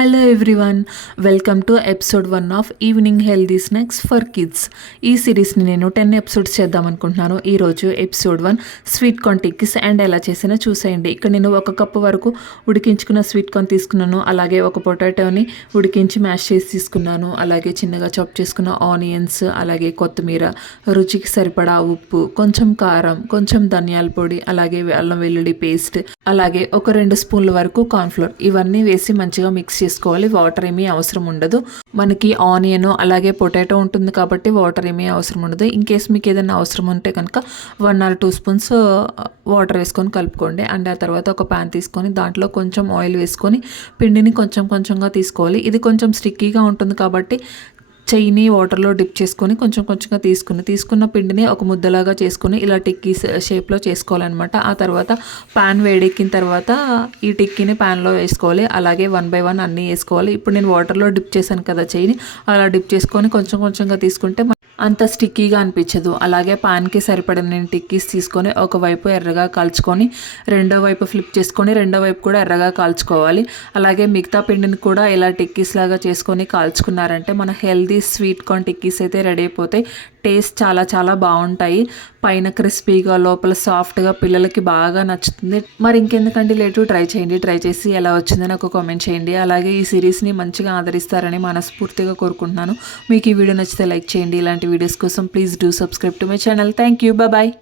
Hello everyone, welcome to episode 1 of evening healthy snacks for kids. ఈ సిరీస్ని నేను 10 episodes చేద్దాం అనుకుంటున్నాను. ఈరోజు episode 1 sweet corn tikkis and ఎలా చేసినా చూసేయండి. ఇక్కడ నేను 1 కప్పు వరకు ఉడికించుకున్న స్వీట్ కార్న్ తీసుకున్నాను. అలాగే ఒక పొటాటోని ఉడికించి మ్యాష్ చేసి తీసుకున్నాను. అలాగే చిన్నగా చాప్ చేసుకున్న ఆనియన్స్, అలాగే కొత్తిమీర, రుచికి సరిపడా ఉప్పు, కొంచెం కారం, కొంచెం ధనియాల పొడి, అలాగే అల్లం వెల్లుల్లి పేస్ట్, అలాగే ఒక 2 స్పూన్ల వరకు కార్న్ఫ్లోర్, ఇవన్నీ వేసి మంచిగా మిక్స్ చేసుకోవాలి. వాటర్ ఏమీ అవసరం ఉండదు. మనకి ఆనియన్ అలాగే పొటాటో ఉంటుంది కాబట్టి వాటర్ ఏమీ అవసరం ఉండదు. ఇన్ కేస్ మీకు ఏదైనా అవసరం ఉంటే కనుక 1 or 2 స్పూన్స్ వాటర్ వేసుకొని కలుపుకోండి. అండ్ ఆ తర్వాత ఒక ప్యాన్ తీసుకొని దాంట్లో కొంచెం ఆయిల్ వేసుకొని పిండిని కొంచెం కొంచెంగా తీసుకోవాలి. ఇది కొంచెం స్టిక్కీగా ఉంటుంది కాబట్టి చెయ్యిని వాటర్లో డిప్ చేసుకొని కొంచెం కొంచెంగా తీసుకున్న పిండిని ఒక ముద్దలాగా చేసుకొని ఇలా టిక్కీ షేప్లో చేసుకోవాలన్నమాట. ఆ తర్వాత ప్యాన్ వేడెక్కిన తర్వాత ఈ టిక్కీని ప్యాన్లో వేసుకోవాలి. అలాగే 1 by 1 అన్నీ వేసుకోవాలి. ఇప్పుడు నేను వాటర్లో డిప్ చేశాను కదా చెయ్యిని, అలా డిప్ చేసుకొని కొంచెం కొంచెంగా తీసుకుంటే అంత స్టిక్కీగా అనిపించదు. అలాగే పాన్కి సరిపడిన నేను టిక్కీస్ తీసుకొని ఒకవైపు ఎర్రగా కాల్చుకొని రెండో వైపు ఫ్లిప్ చేసుకొని రెండో వైపు కూడా ఎర్రగా కాల్చుకోవాలి. అలాగే మిగతా పిండిని కూడా ఇలా టిక్కీస్ లాగా చేసుకొని కాల్చుకున్నారంటే మన హెల్దీ స్వీట్ కార్న్ టిక్కీస్ అయితే రెడీ అయిపోతాయి. టేస్ట్ చాలా చాలా బాగుంటాయి. పైన క్రిస్పీగా లోపల సాఫ్ట్గా పిల్లలకి బాగా నచ్చుతుంది. మరి ఇంకెందుకంటే లేటు ట్రై చేయండి. ట్రై చేసి ఎలా వచ్చిందని ఒక కామెంట్ చేయండి. అలాగే ఈ సిరీస్ని మంచిగా ఆదరిస్తారని మనస్ఫూర్తిగా కోరుకుంటున్నాను. మీకు ఈ వీడియో నచ్చితే లైక్ చేయండి. ఇలాంటి వీడియోస్ కోసం please do subscribe to my channel. Thank you. Bye.